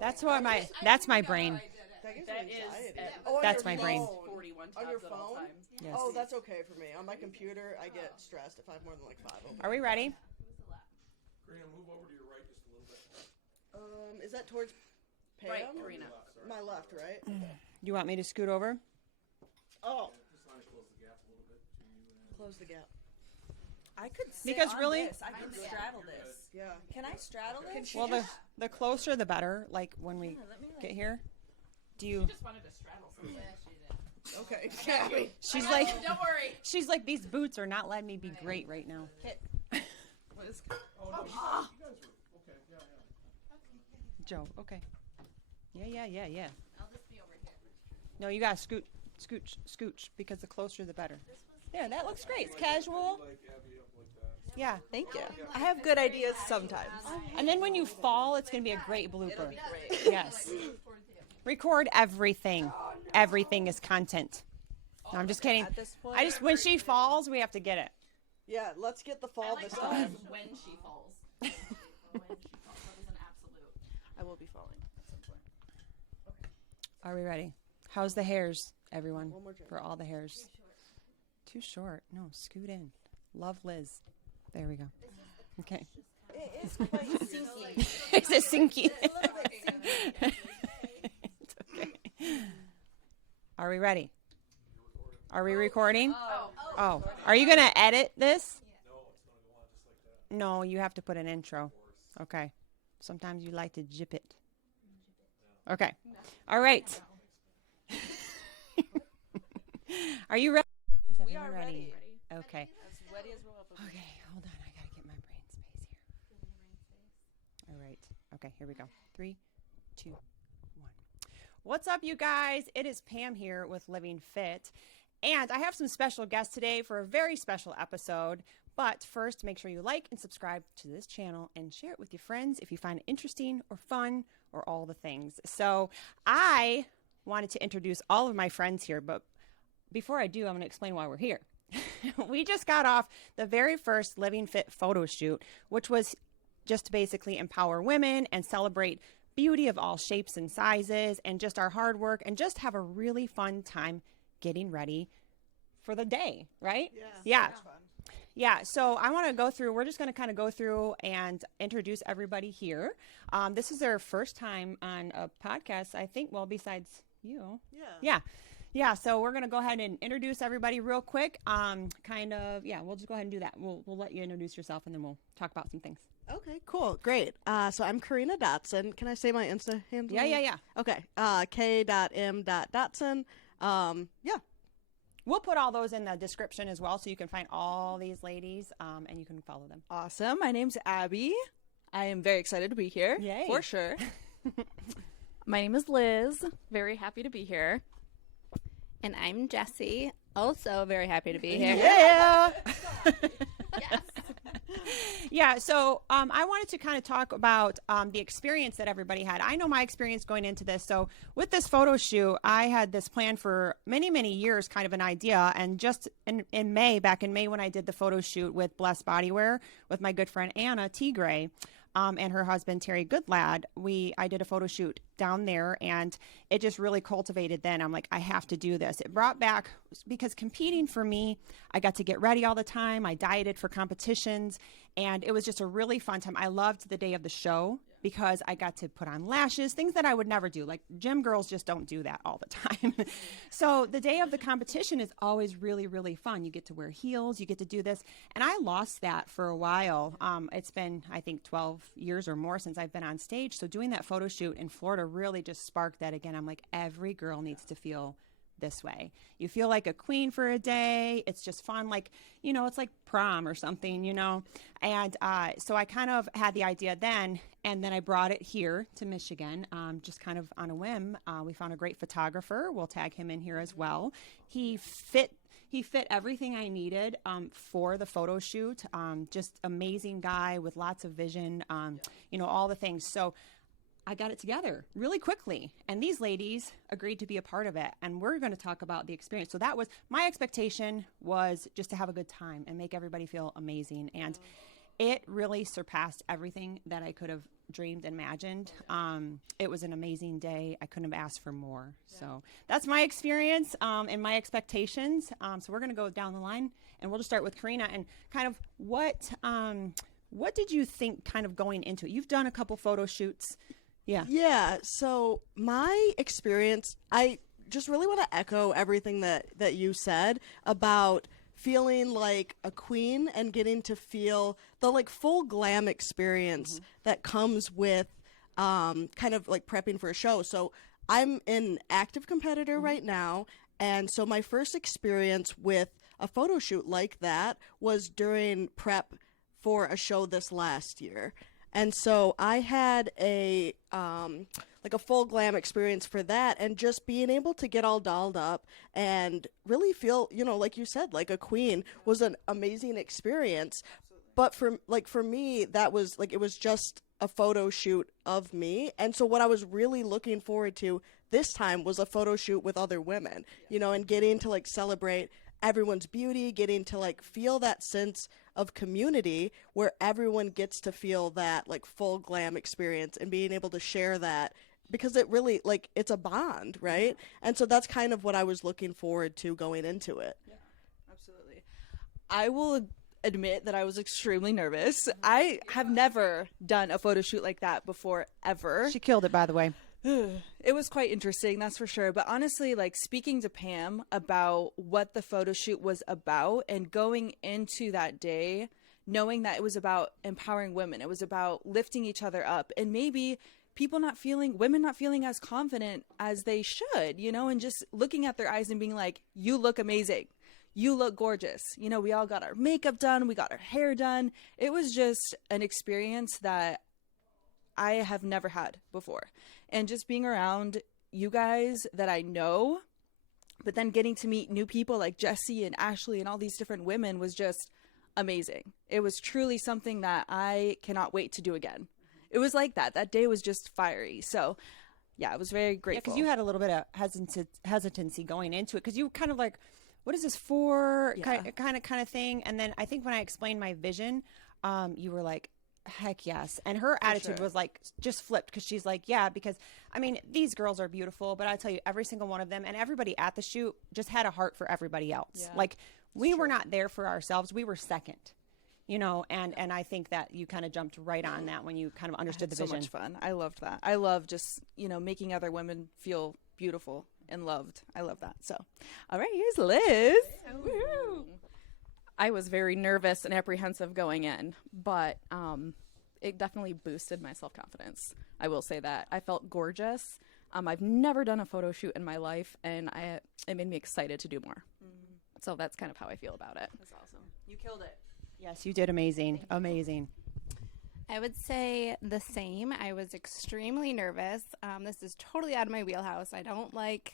That's what that's my brain. That is That's my brain. 41 tabs On your at all phone? times. Yes. Oh, that's okay for me. On my computer, I get stressed if I have more than like 5 open. Are we ready? Karina, move over to your right just a little bit. Is that towards Pam? Right, Karina. My left, right? You want me to scoot over? Oh, Just want to close the gap a little bit between you and... close the gap. I could sit Because on really- this. I can straddle this. Yeah. Can I straddle this? Well, the closer the better. Like when we get here. Do you? Just wanted to straddle something. Okay. Gabby. She's like, Don't worry. she's like, these boots are not letting me be great right now. What is... Oh, no, you guys were... Okay, yeah. Joe, okay. Yeah. I'll just be over here. No, you gotta scooch, because the closer the better. There, that looks great. It's casual. Like Abbey up like that. Yeah. Thank you. I have good ideas sometimes. And then when you fall, it's gonna be a great blooper. Great. Yes. Record everything. Everything is content. No, I'm just kidding. At this point, When she falls, we have to get it. Yeah, let's get the I fall like this how time. it's when she falls. When she falls. That is an absolute. I will be falling at some point. Are we ready? How's the hairs, everyone? One more drink. For all the hairs. Too short. No, scoot in. Love Liz. There we go. Okay. It is quite sinky. Is it sinky? It's a little bit sinky. It's okay. Are we ready? Are we recording? Oh. Are you going to edit this? No, it's going to go on just like that. No, you have to put an intro. Okay. Sometimes you like to jip it. Okay. All right. Are you ready? Is We everyone are ready. Okay. As ready as we'll ever be. Okay, hold on. I got to get my brain space here. All right. Okay, here we go. 3, 2, 1. What's up, you guys? It is Pam here with Livingfit. And I have some special guests today for a very special episode. But first, make sure you like and subscribe to this channel and share it with your friends if you find it interesting or fun or all the things. So I wanted to introduce all of my friends here, but before I do, I'm going to explain why we're here. We just got off the very first Livingfit photo shoot, which was just to basically empower women and celebrate beauty of all shapes and sizes and just our hard work and just have a really fun time getting ready for the day, right? Yeah. Yeah, so I want to go through, we're just going to kind of go through and introduce everybody here. This is their first time on a podcast, I think, well, besides you. Yeah, so we're going to go ahead and introduce everybody real quick. We'll just go ahead and do that. We'll let you introduce yourself, and then we'll talk about some things. Okay, cool. Great. So I'm Karina Dotson. Can I say my Insta handle? Yeah. Okay. K.M.Dotson. Yeah. We'll put all those in the description as well, so you can find all these ladies, and you can follow them. Awesome. My name's Abby. I am very excited to be here. Yay. For sure. My name is Liz. Very happy to be here. And I'm Jessie. Also very happy to be here. Yeah. Yes. Yeah, so I wanted to kind of talk about the experience that everybody had. I know my experience going into this. So with this photo shoot, I had this plan for many, many years, kind of an idea. And just back in May when I did the photo shoot with Blessed Bodywear with my good friend Anna Tigray and her husband Terry Goodlad, I did a photo shoot down there, and it just really cultivated then. I'm like, I have to do this. It brought back, because competing for me, I got to get ready all the time. I dieted for competitions, and it was just a really fun time. I loved the day of the show because I got to put on lashes, things that I would never do. Like gym girls just don't do that all the time. So the day of the competition is always really, really fun. You get to wear heels, you get to do this. And I lost that for a while. It's been, I think, 12 years or more since I've been on stage. So doing that photo shoot in Florida really just sparked that again. I'm like, every girl needs to feel this way. You feel like a queen for a day. It's just fun. Like, it's like prom or something, And so I kind of had the idea then, and then I brought it here to Michigan, just kind of on a whim. We found a great photographer. We'll tag him in here as well. He fit everything I needed for the photo shoot. Just amazing guy with lots of vision, all the things. So I got it together really quickly, and these ladies agreed to be a part of it, and we're going to talk about the experience. So that was my expectation, was just to have a good time and make everybody feel amazing. And it really surpassed everything that I could have dreamed and imagined. It was an amazing day. I couldn't have asked for more. So that's my experience and my expectations. So we're going to go down the line, and we'll just start with Karina and kind of what did you think kind of going into it? You've done a couple photo shoots. Yeah, so my experience, I just really want to echo everything that you said about feeling like a queen and getting to feel the like full glam experience that comes with kind of like prepping for a show. So I'm an active competitor right now, and so my first experience with a photo shoot like that was during prep for a show this last year. And so I had a like a full glam experience for that, and just being able to get all dolled up and really feel, you know, like you said, like a queen was an amazing experience. But for me, that was like, it was just a photo shoot of me. And so what I was really looking forward to this time was a photo shoot with other women, you know, and getting to like celebrate everyone's beauty, getting to like feel that sense of community where everyone gets to feel that like full glam experience and being able to share that, because it really, like, it's a bond, right? And so that's kind of what I was looking forward to going into it. Yeah, absolutely. I will admit that I was extremely nervous. I have never done a photo shoot like that before, ever. She killed it, by the way. It was quite interesting, that's for sure. But honestly, like, speaking to Pam about what the photo shoot was about and going into that day, knowing that it was about empowering women, it was about lifting each other up, and maybe women not feeling as confident as they should, you know, and just looking at their eyes and being like, you look amazing. You look gorgeous. You know, we all got our makeup done. We got our hair done. It was just an experience that I have never had before. And just being around you guys that I know, but then getting to meet new people like Jessie and Ashley and all these different women was just amazing. It was truly something that I cannot wait to do again. It was like that. That day was just fiery. So, yeah, I was very grateful. Yeah, because you had a little bit of hesitancy going into it, because you kind of like, what is this for? Yeah. Kind of thing. And then I think when I explained my vision, you were like, heck yes. And her attitude was like just flipped, because she's like, yeah, because I mean, these girls are beautiful, but I tell you, every single one of them and everybody at the shoot just had a heart for everybody else. Yeah, like we were not there for ourselves. We were second, you know, and I think that you kind of jumped right on that when you kind of understood the vision. So much fun. I loved that. I love just, you know, making other women feel beautiful and loved. I love that. So, all right, here's Liz. Woo-hoo. I was very nervous and apprehensive going in, but it definitely boosted my self-confidence. I will say that. I felt gorgeous. I've never done a photo shoot in my life, and it made me excited to do more. So that's kind of how I feel about it. That's awesome. You killed it. Yes, you did amazing. Amazing. I would say the same. I was extremely nervous. This is totally out of my wheelhouse. I don't like,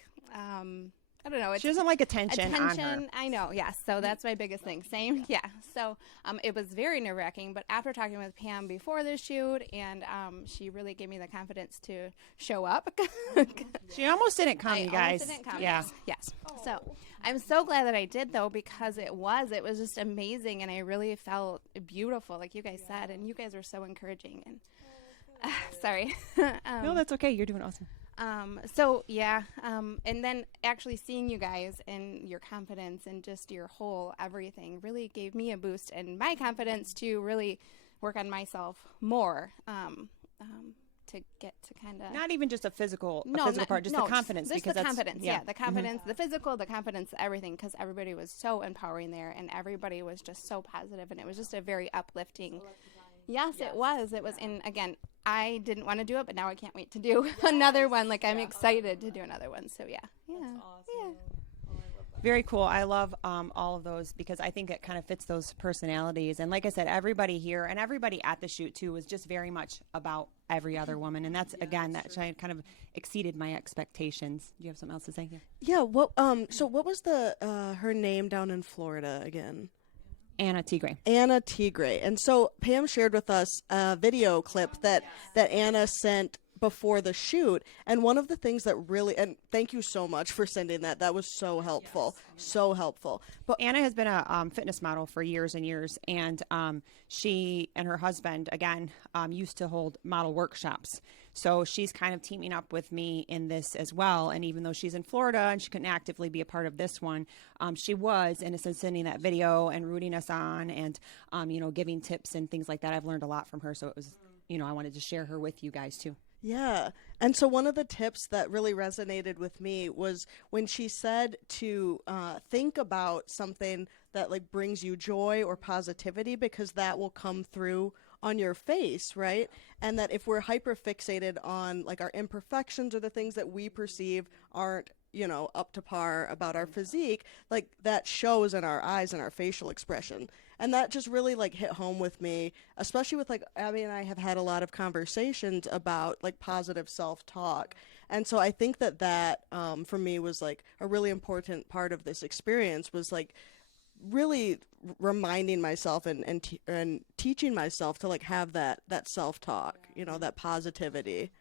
I don't know. She doesn't like attention on her. I know, yes. So that's my biggest thing. Same, yeah. So it was very nerve-wracking. But after talking with Pam before the shoot, and she really gave me the confidence to show up. She almost didn't come, you guys. Almost didn't come. Yeah. Yes. So I'm so glad that I did, though, because it was just amazing, and I really felt beautiful, like you guys said, and you guys were so encouraging. And sorry. No, that's okay. You're doing awesome. So yeah, and then actually seeing you guys and your confidence and just your whole everything really gave me a boost and my confidence to really work on myself more, to get to kind of Not even just a physical part, just no, the confidence. Just because the that's, confidence, yeah, the confidence, the physical, the confidence, everything, because everybody was so empowering there, and everybody was just so positive, and it was just a very uplifting. Yes, it was. It was, and again, I didn't want to do it, but now I can't wait to do another one. Like, I'm excited to do another one. So yeah. That's awesome. Very cool. I love all of those, because I think it kind of fits those personalities. And like I said, everybody here and everybody at the shoot too was just very much about every other woman. And that's, again, that kind of exceeded my expectations. Do you have something else to say here? Yeah. What? So what was the her name down in Florida again? Anna Tigre. Anna Tigre. And so Pam shared with us a video clip that Anna sent before the shoot. And one of the things that really, and thank you so much for sending that. That was so helpful. So helpful. But Anna has been a fitness model for years and years, and she and her husband, again, used to hold model workshops. So she's kind of teaming up with me in this as well. And even though she's in Florida and she couldn't actively be a part of this one, she was, in a sense, sending that video and rooting us on and, giving tips and things like that. I've learned a lot from her. So it was, I wanted to share her with you guys too. yeah. And so one of the tips that really resonated with me was when she said to think about something that like brings you joy or positivity, because that will come through on your face, right? And that if we're hyper fixated on like our imperfections or the things that we perceive aren't, up to par about our physique, like that shows in our eyes and our facial expression. And that just really like hit home with me, especially with like Abbey and I have had a lot of conversations about like positive self-talk. And so I think that for me was like a really important part of this experience, was like really reminding myself and teaching myself to like have that self-talk, that positivity.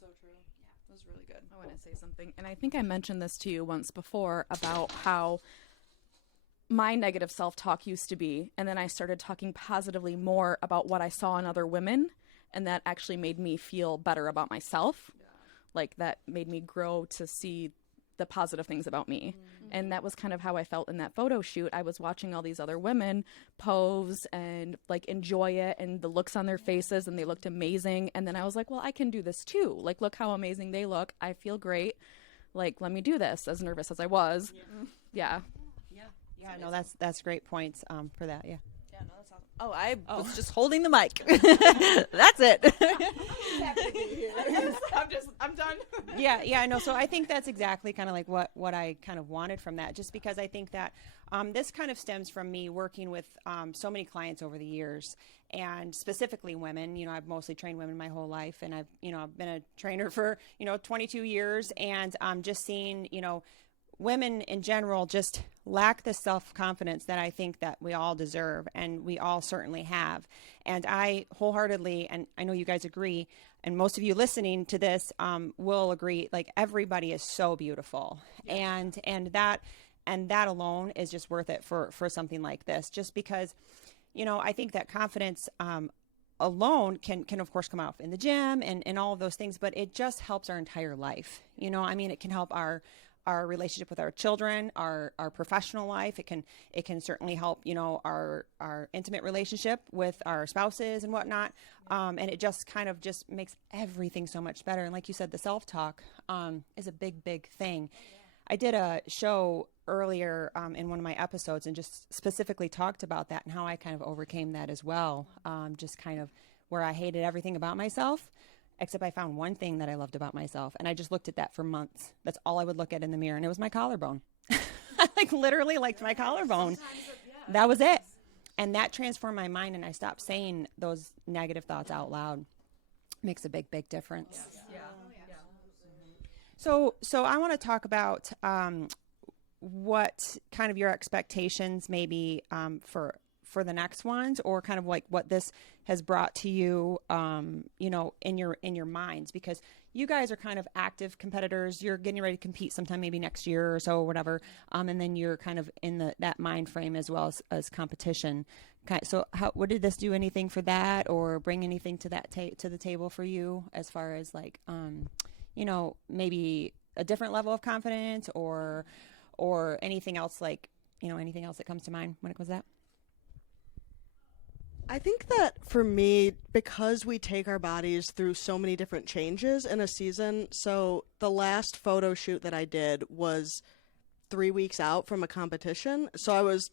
So true. Yeah, that was really good. I want to say something, and I think I mentioned this to you once before about how my negative self-talk used to be, and then I started talking positively more about what I saw in other women, and that actually made me feel better about myself. Like that made me grow to see the positive things about me. And that was kind of how I felt in that photo shoot. I was watching all these other women pose and like enjoy it and the looks on their faces, and they looked amazing. And then I was like, well, I can do this too. Like, look how amazing they look. I feel great. Like, let me do this, as nervous as I was. Yeah. Yeah, no, that's great points for that. Yeah. Yeah, no, that's awesome. Oh, I was just holding the mic. That's it. I'm done. Yeah, no. So I think that's exactly kind of like what I kind of wanted from that, just because I think that this kind of stems from me working with so many clients over the years, and specifically women. I've mostly trained women my whole life, and I've been a trainer for 22 years, and just seeing women in general just lack the self-confidence that I think that we all deserve, and we all certainly have. And I wholeheartedly, and I know you guys agree, and most of you listening to this will agree, like everybody is so beautiful. Yes. And that alone is just worth it for something like this, just because, I think that confidence alone can of course come out in the gym and all of those things, but it just helps our entire life. It can help our relationship with our children, our professional life. It can certainly help, our intimate relationship with our spouses and whatnot. And it just kind of just makes everything so much better. And like you said, the self-talk is a big, big thing. I did a show earlier in one of my episodes and just specifically talked about that and how I kind of overcame that as well. Just kind of where I hated everything about myself, except I found one thing that I loved about myself. And I just looked at that for months. That's all I would look at in the mirror. And it was my collarbone. I literally liked my collarbone. That was it. And that transformed my mind. And I stopped saying those negative thoughts out loud. Makes a big, big difference. Yeah. So I want to talk about what kind of your expectations maybe for the next ones, or kind of like what this has brought to you, in your minds, because you guys are kind of active competitors. You're getting ready to compete sometime maybe next year or so, or whatever. And then you're kind of in that mind frame as well as competition. So what did this do anything for that, or bring anything to that to the table for you as far as like, maybe a different level of confidence or anything else, like, anything else that comes to mind when it comes to that? I think that for me, because we take our bodies through so many different changes in a season, so the last photo shoot that I did was 3 weeks out from a competition, so I was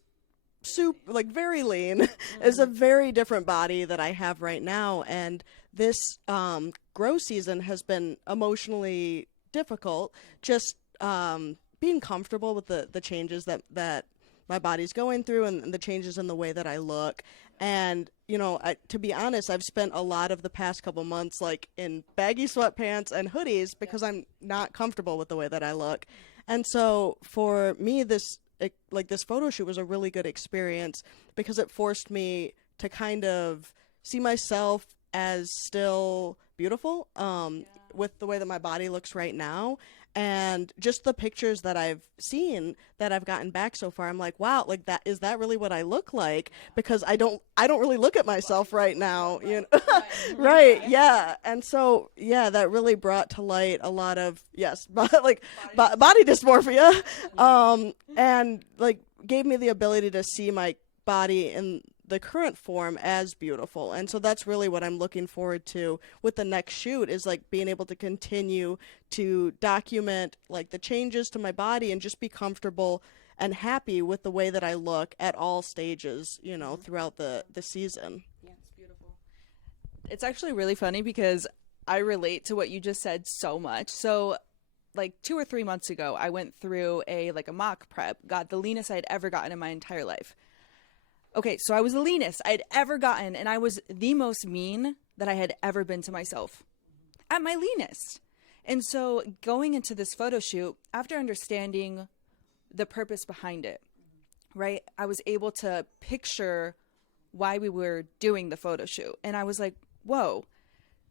very lean. It's a very different body that I have right now, and this grow season has been emotionally difficult, just being comfortable with the changes that my body's going through and the changes in the way that I look. And, to be honest, I've spent a lot of the past couple months like in baggy sweatpants and hoodies because I'm not comfortable with the way that I look. And so for me, this photo shoot was a really good experience because it forced me to kind of see myself as still beautiful with the way that my body looks right now. And just the pictures that I've seen that I've gotten back so far, I'm like, wow, like is that really what I look like? Because I don't really look at myself right now, you know? Right. Yeah. And so, yeah, that really brought to light a lot of, yes, like body dysmorphia, and like gave me the ability to see my body in the current form as beautiful. And so that's really what I'm looking forward to with the next shoot, is like being able to continue to document like the changes to my body and just be comfortable and happy with the way that I look at all stages, you know, throughout the season. Yeah, it's beautiful. It's actually really funny because I relate to what you just said so much. So like 2 or 3 months ago, I went through a mock prep, got the leanest I'd ever gotten in my entire life. Okay, so I was the leanest I'd ever gotten, and I was the most mean that I had ever been to myself at my leanest. And so going into this photo shoot, after understanding the purpose behind it, right, I was able to picture why we were doing the photo shoot. And I was like, whoa.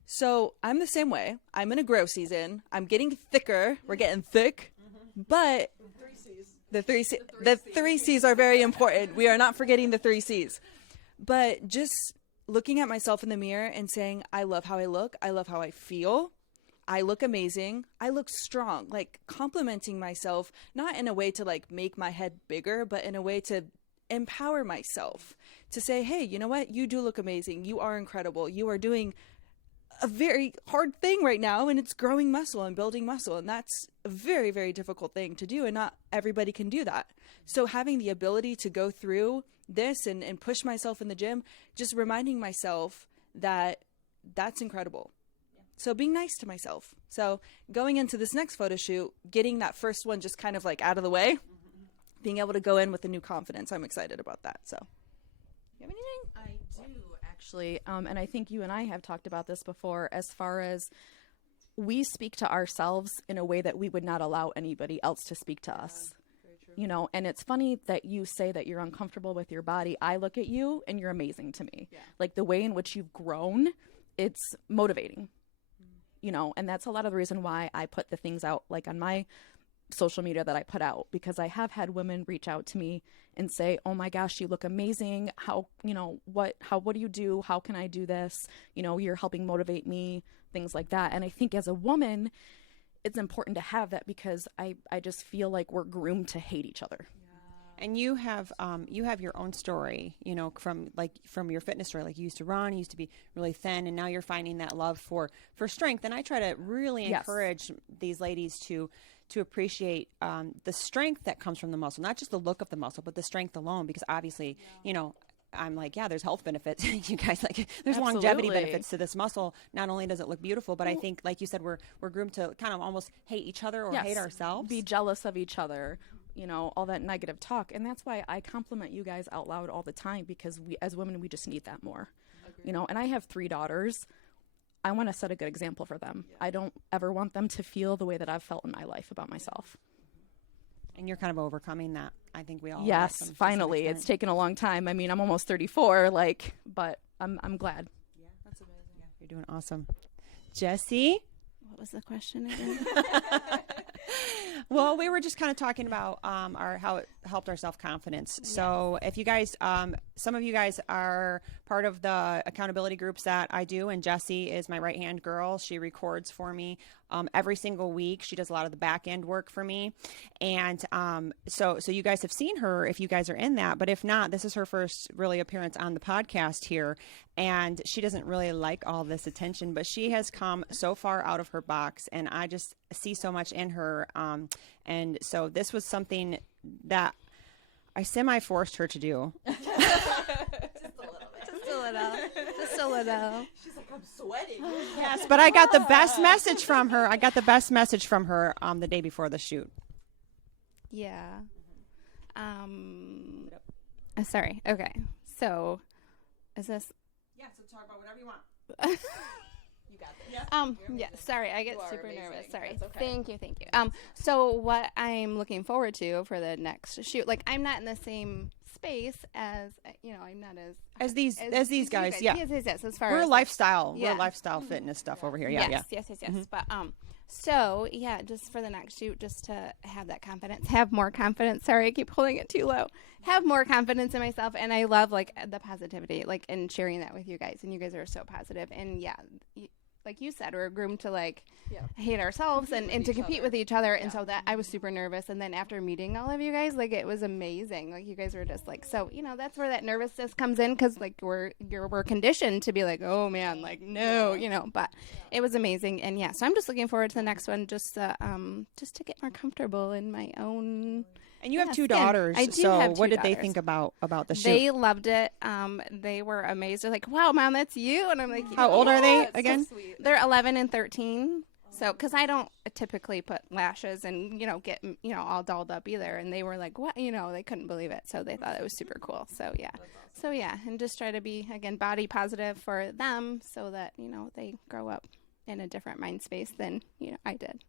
So I'm the same way. I'm in a grow season. I'm getting thicker. We're getting thick. But the three C's are very important. We are not forgetting the 3 C's. But just looking at myself in the mirror and saying, I love how I look. I love how I feel. I look amazing. I look strong. Like complimenting myself, not in a way to like make my head bigger, but in a way to empower myself to say, hey, you know what? You do look amazing. You are incredible. You are doing a very hard thing right now, and it's growing muscle and building muscle, and that's a very, very difficult thing to do, and not everybody can do that. So having the ability to go through this and push myself in the gym, just reminding myself that that's incredible. So being nice to myself. So going into this next photo shoot, getting that first one just kind of like out of the way, being able to go in with a new confidence, I'm excited about that. So you have anything? I do, actually. And I think you and I have talked about this before, as far as we speak to ourselves in a way that we would not allow anybody else to speak to us. You know, and it's funny that you say that you're uncomfortable with your body. I look at you and you're amazing to me. Yeah. Like the way in which you've grown, it's motivating. You know, and that's a lot of the reason why I put the things out like on my social media that I put out, because I have had women reach out to me and say, oh my gosh, you look amazing. How, you know, what do you do? How can I do this? You know, you're helping motivate me, things like that. And I think as a woman, it's important to have that, because I just feel like we're groomed to hate each other. And you have your own story, you know, from your fitness story. Like you used to run, you used to be really thin, and now you're finding that love for strength. And I try to really encourage these ladies to appreciate the strength that comes from the muscle, not just the look of the muscle, but the strength alone. Because obviously, you know, I'm like, yeah, there's health benefits. You guys, like, there's longevity benefits to this muscle. Not only does it look beautiful, but I think, like you said, we're groomed to kind of almost hate each other or hate ourselves, be jealous of each other. You know, all that negative talk. And that's why I compliment you guys out loud all the time, because we, as women, we just need that more. Agreed. You know, and I have 3 daughters. I want to set a good example for them. Yeah. I don't ever want them to feel the way that I've felt in my life about myself. And you're kind of overcoming that. I think we all. Yes, finally. It's taken a long time. I mean, I'm almost 34, but I'm glad. Yeah, that's amazing. Yeah, you're doing awesome. Jesse? What was the question again? Well, we were just kind of talking about how it helped our self-confidence. Yes. So if you guys, some of you guys are part of the accountability groups that I do, and Jessie is my right-hand girl. She records for me every single week. She does a lot of the back-end work for me. And so you guys have seen her if you guys are in that. But if not, this is her first really appearance on the podcast here. And she doesn't really like all this attention, but she has come so far out of her box, and I just see so much in her. And so this was something that I semi-forced her to do. Just a little. She's like, I'm sweating. Yes, but I got the best message from her. The day before the shoot. Yeah. Sorry. Okay. So, is this? Yeah. So talk about whatever you want. You got this. Yeah. Sorry, I get super amazing. nervous. Sorry. That's okay. Thank you. So what I'm looking forward to for the next shoot, like I'm not in the same space as I'm not as these you guys. Yeah, yes, as far we're as lifestyle. yeah. We're lifestyle fitness stuff over here. Yeah, yes, yeah. yes. But so yeah, just for the next shoot, just to have that confidence, have more confidence. Sorry, I keep holding it too low. Have more confidence in myself, and I love like the positivity, like and sharing that with you guys. And you guys are so positive, and yeah. Like you said, we're groomed to like hate ourselves and to compete with each other. And so that I was super nervous. And then after meeting all of you guys, like it was amazing. Like you guys were just like, so, that's where that nervousness comes in. Cause like we're conditioned to be like, oh man, like no, but it was amazing. And yeah, so I'm just looking forward to the next one. Just to get more comfortable in my own. And you have two skin. daughters. I do so have two what did daughters. they think about the shoot? They loved it. They were amazed. They're like, wow, Mom, that's you. And I'm like, How old are they "Yeah." again? They're 11 and 13. So, because I don't typically put lashes and, get, all dolled up either. And they were like, what? They couldn't believe it. So they thought it was super cool. So, yeah. So, yeah. And just try to be, again, body positive for them so that, they grow up in a different mind space than, I did.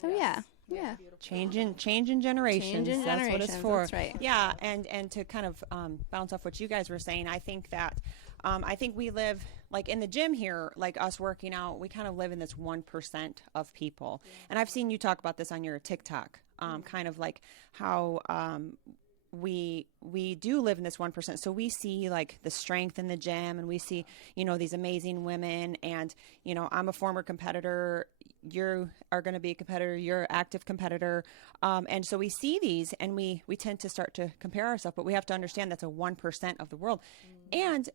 So, yeah. Yeah. Changing generations. Changing That's what it's generations, for. that's right. Yeah, and to kind of bounce off what you guys were saying, I think that I think we live like in the gym here, like us working out, we kind of live in this 1% of people. And I've seen you talk about this on your TikTok, kind of like how we do live in this 1%. So we see like the strength in the gym, and we see, these amazing women, and, I'm a former competitor. You are going to be a competitor. You're an active competitor. And so we see these, and we tend to start to compare ourselves, but we have to understand that's a 1% of the world. And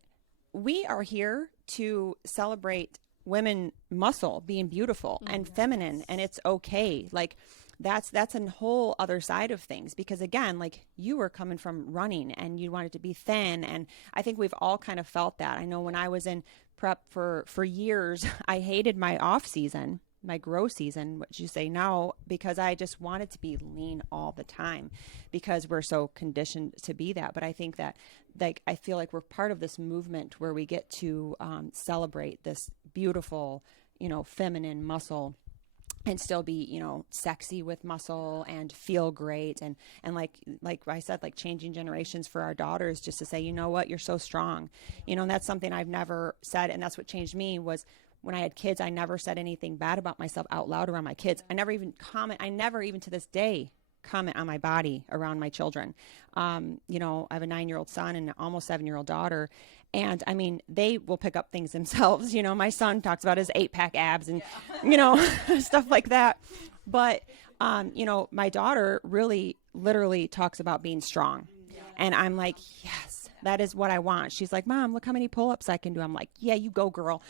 we are here to celebrate women muscle being beautiful and feminine, and it's okay. Like that's a whole other side of things, because again, like you were coming from running and you wanted to be thin. And I think we've all kind of felt that. I know when I was in prep for years, I hated my off season, my grow season, what you say now, because I just wanted to be lean all the time because we're so conditioned to be that. But I think that like, I feel like we're part of this movement where we get to celebrate this beautiful, feminine muscle, and still be, sexy with muscle and feel great. And like I said, like changing generations for our daughters, just to say, you know what, you're so strong, and that's something I've never said. And that's what changed me was when I had kids, I never said anything bad about myself out loud around my kids. I never even to this day comment on my body around my children. I have a 9-year-old son and an almost 7-year-old daughter. And I mean, they will pick up things themselves. My son talks about his 8-pack abs and, stuff like that. But, my daughter really literally talks about being strong. And I'm like, yes, that is what I want. She's like, Mom, look how many pull-ups I can do. I'm like, yeah, you go, girl.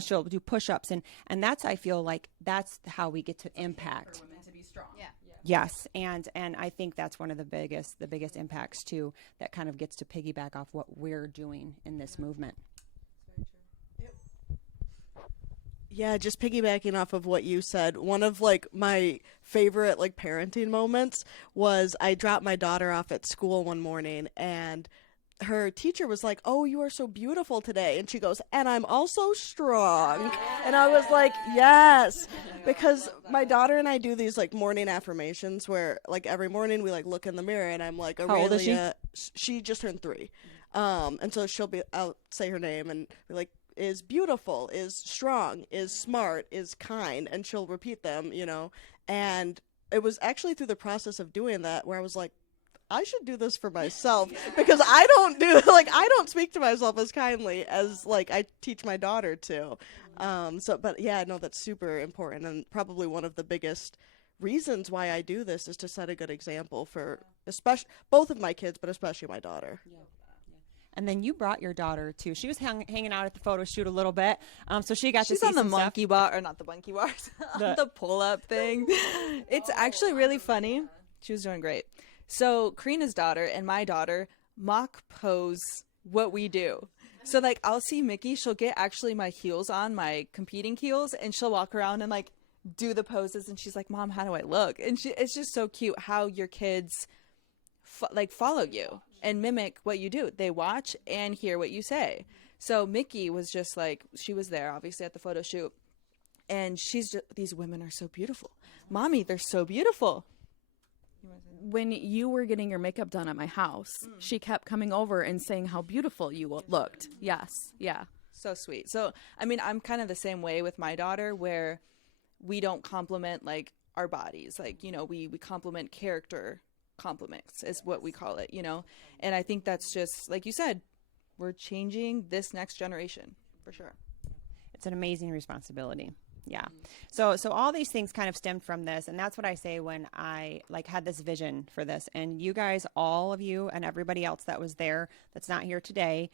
She'll do push-ups. And that's, I feel like that's how we get to impact. For women to be strong. Yeah. Yes, and I think that's one of the biggest impacts too, that kind of gets to piggyback off what we're doing in this movement. Yeah, just piggybacking off of what you said, one of like my favorite like parenting moments was I dropped my daughter off at school one morning, and her teacher was like, "Oh, you are so beautiful today." And she goes, "And I'm also strong." And I was like, yes, because my daughter and I do these like morning affirmations where like every morning we like look in the mirror, and I'm like, How old is she? She just turned 3. And so I'll say her name and be like, is beautiful, is strong, is smart, is kind, and she'll repeat them, and it was actually through the process of doing that where I was like, I should do this for myself, because I don't speak to myself as kindly as like I teach my daughter to. But yeah, no, that's super important, and probably one of the biggest reasons why I do this is to set a good example for especially both of my kids, but especially my daughter. Yeah. And then you brought your daughter too. She was hanging out at the photo shoot a little bit, so she got She's to see on the some stuff. monkey bar, or not the monkey bars, the pull-up thing. It's actually really funny. She was doing great. So Karina's daughter and my daughter mock pose what we do. So like I'll see Mickey, she'll get actually my heels on, my competing heels, and she'll walk around and like do the poses, and she's like, Mom, how do I look? And it's just so cute how your kids follow you and mimic what you do. They watch and hear what you say. So Mickey was just like, she was there obviously at the photo shoot, and she's just, these women are so beautiful. Mommy, they're so beautiful. when you were getting your makeup done at my house, she kept coming over and saying how beautiful you looked. Yes. Yeah. So sweet. So, I mean, I'm kind of the same way with my daughter where we don't compliment like our bodies. Like, you know, we compliment character compliments is what we call it, you know? And I think that's just, like you said, we're changing this next generation for sure. It's an amazing responsibility. Yeah. So all these things kind of stemmed from this. And that's what I say when I like had this vision for this. And you guys, all of you and everybody else that was there that's not here today,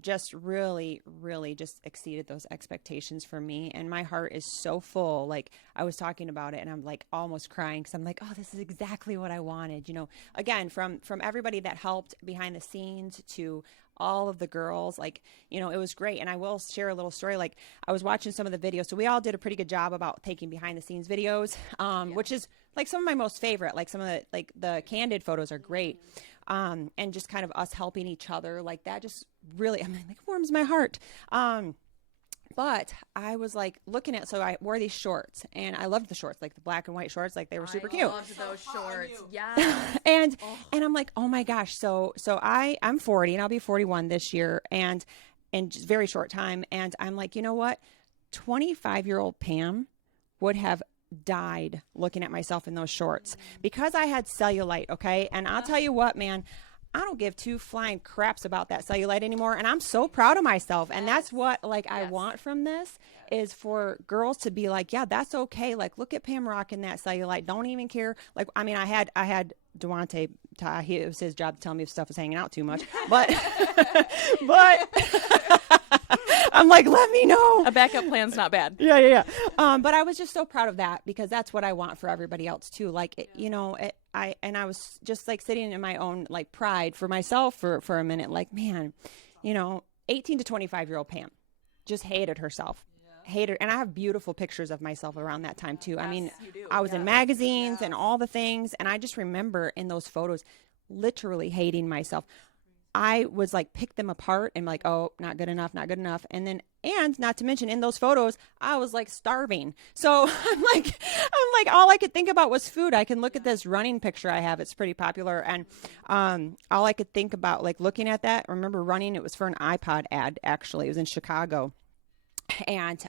just really, really just exceeded those expectations for me. And my heart is so full. Like I was talking about it and I'm like almost crying because I'm like, oh, this is exactly what I wanted. You know, again, from everybody that helped behind the scenes to all of the girls, like, you know, it was great. And I will share a little story. Like I was watching some of the videos. So we all did a pretty good job about taking behind the scenes videos, which is like some of my most favorite, like some of the, like the candid photos are great. And just kind of us helping each other like that just really, I mean, like warms my heart. But I was like looking at, so I wore these shorts and I loved the shorts, like the black and white shorts, like they were super cute. I loved those shorts. Yeah. And I'm like, oh my gosh. So I'm 40 and I'll be 41 this year and in just very short time. And I'm like, you know what? 25-year-old Pam would have died looking at myself in those shorts because I had cellulite. Okay. And I'll tell you what, man, I don't give two flying craps about that cellulite anymore. And I'm so proud of myself. And that's what I want from this is for girls to be like, yeah, that's okay. Like, look at Pam rocking that cellulite. Don't even care. Like, I mean, I had Duante, it was his job to tell me if stuff was hanging out too much, but I'm like, let me know. A backup plan's not bad. Yeah. But I was just so proud of that because that's what I want for everybody else too. Like, you know, I was just like sitting in my own like pride for myself for a minute. Like, man, you know, 18 to 25-year-old Pam just hated herself. Hated, and I have beautiful pictures of myself around that time too. I mean, I was in magazines and all the things, and I just remember in those photos literally hating myself. I was like, pick them apart and like, oh, not good enough. And then, and not to mention in those photos, I was like starving. So I'm like, all I could think about was food. I can look at this running picture I have. It's pretty popular. And all I could think about like looking at that, I remember running, it was for an iPod ad, actually. It was in Chicago. And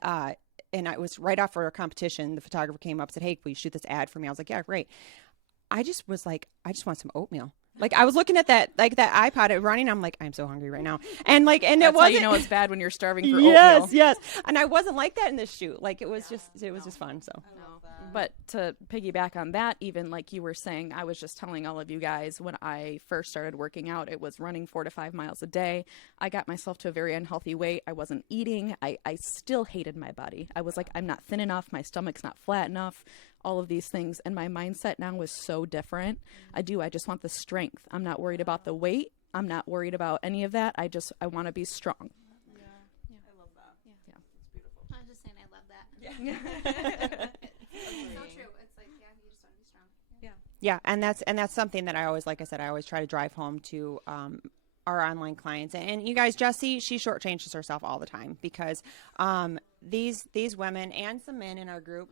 it was right after a competition. The photographer came up and said, hey, will you shoot this ad for me? I was like, yeah, great. I just was like, I just want some oatmeal. Like I was looking at that iPod running. I'm like, I'm so hungry right now. And like, and that's it wasn't, how you know it's bad when you're starving for oatmeal. Yes. And I wasn't like that in this shoot. Like it was just fun. So. But to piggyback on that, even like you were saying, I was just telling all of you guys when I first started working out, it was running 4 to 5 miles a day. I got myself to a very unhealthy weight. I wasn't eating. I still hated my body. I was like, I'm not thin enough. My stomach's not flat enough. All of these things. And my mindset now is so different. I just want the strength. I'm not worried about the weight. I'm not worried about any of that. I want to be strong. I love that. Yeah. It's beautiful. I was just saying I love that. Yeah. It's so true. It's like, yeah, you just want to be strong. Yeah. And that's something that I always, like I said, I always try to drive home to our online clients. And you guys, Jessie, she shortchanges herself all the time because these women and some men in our group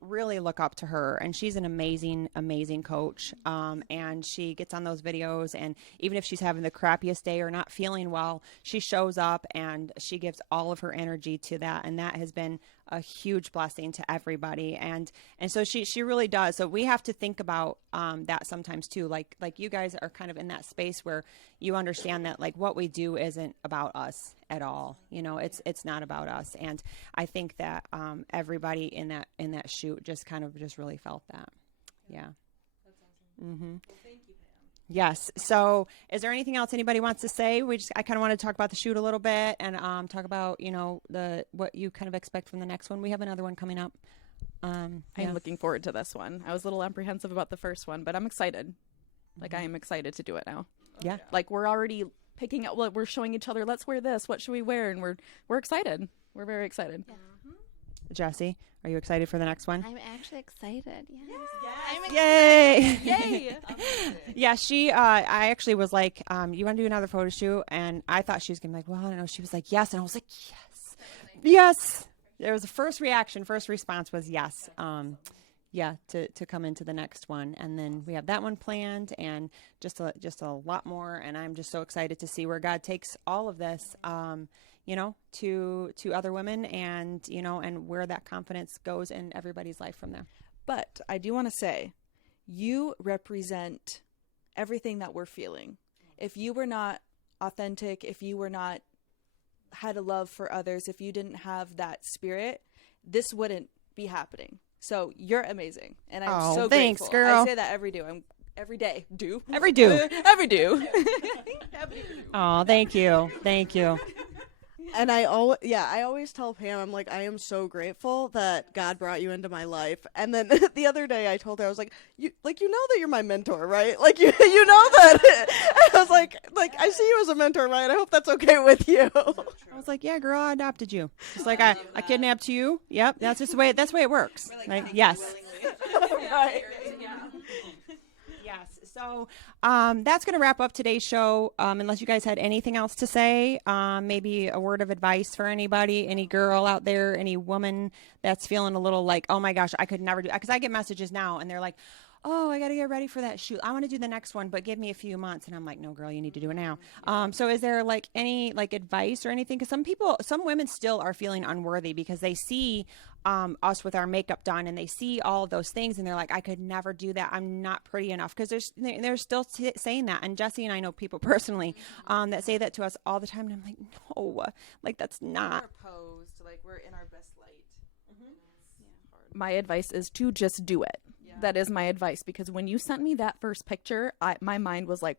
really look up to her, and she's an amazing coach, and she gets on those videos, and even if she's having the crappiest day or not feeling well, she shows up and she gives all of her energy to that, and that has been a huge blessing to everybody, and so she really does. So we have to think about that sometimes too, like you guys are kind of in that space where you understand that like what we do isn't about us at all. You know, it's not about us. And I think that everybody in that shoot just really felt that. Yeah. That's awesome. Mm-hmm. Well, thank you, Pam. Yes. So is there anything else anybody wants to say? I kind of want to talk about the shoot a little bit and talk about, you know, what you kind of expect from the next one. We have another one coming up. I'm looking forward to this one. I was a little apprehensive about the first one, but I'm excited. Like I am excited to do it now. Yeah. Like we're already picking out we're showing each other, let's wear this, what should we wear, and we're excited. We're very excited. Yeah. Jessie, are you excited for the next one? I'm actually excited. Yes. I'm Yay! Yay! Yeah, I actually was like, you want to do another photo shoot? And I thought she was going to be like, well, I don't know. She was like, yes. And I was like, yes. Yes. There was a first response was yes. to come into the next one. And then we have that one planned and just a lot more. And I'm just so excited to see where God takes all of this, to other women and, and where that confidence goes in everybody's life from there. But I do want to say, you represent everything that we're feeling. If you were not authentic, if you were not had a love for others, if you didn't have that spirit, this wouldn't be happening. So you're amazing, and I'm so thanks, grateful. girl. I say that every day. Every day. Oh, thank you. And I always tell Pam, I'm like, I am so grateful that God brought you into my life. And then the other day I told her, I was like, you know that you're my mentor, right? Like, you know that. I was like, I see you as a mentor, right? I hope that's okay with you. I was like, yeah, girl, I adopted you. Just like I kidnapped you. Yep. That's just the way it works. Like, yes. Right. Yes. So that's going to wrap up today's show. Unless you guys had anything else to say, maybe a word of advice for anybody, any girl out there, any woman that's feeling a little like, oh my gosh, I could never do, because I get messages now and they're like, oh, I got to get ready for that shoot. I want to do the next one, but give me a few months. And I'm like, no, girl, you need to do it now. So is there like any like advice or anything? Because some women still are feeling unworthy because they see us with our makeup done and they see all of those things and they're like, I could never do that. I'm not pretty enough, because they're still saying that. And Jesse and I know people personally that say that to us all the time. And I'm like, no, like that's not. We're posed, like we're in our best light. My advice is to just do it. That is my advice, because when you sent me that first picture, my mind was like,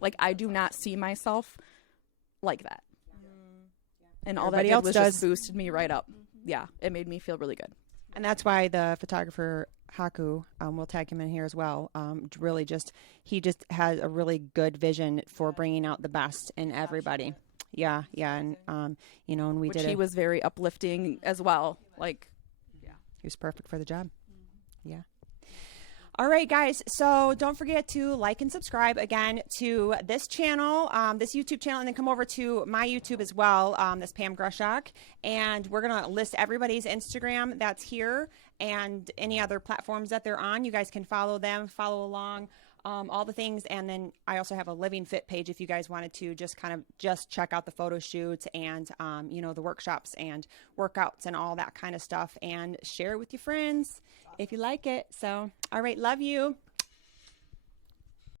like I do not see myself like that. And all Everybody that else did was does. just boosted me right up. Yeah, it made me feel really good. And that's why the photographer Haku, we'll tag him in here as well. He just has a really good vision for bringing out the best in everybody. Yeah, and and we Which did. he was very uplifting as well. Like, he was perfect for the job. Yeah. All right, guys. So don't forget to like and subscribe again to this channel, this YouTube channel, and then come over to my YouTube as well. That's Pam Greshock. And we're going to list everybody's Instagram that's here and any other platforms that they're on. You guys can follow them, follow along, all the things. And then I also have a Livingfit page if you guys wanted to just check out the photo shoots and, the workshops and workouts and all that kind of stuff, and share it with your friends if you like it. So, all right. Love you.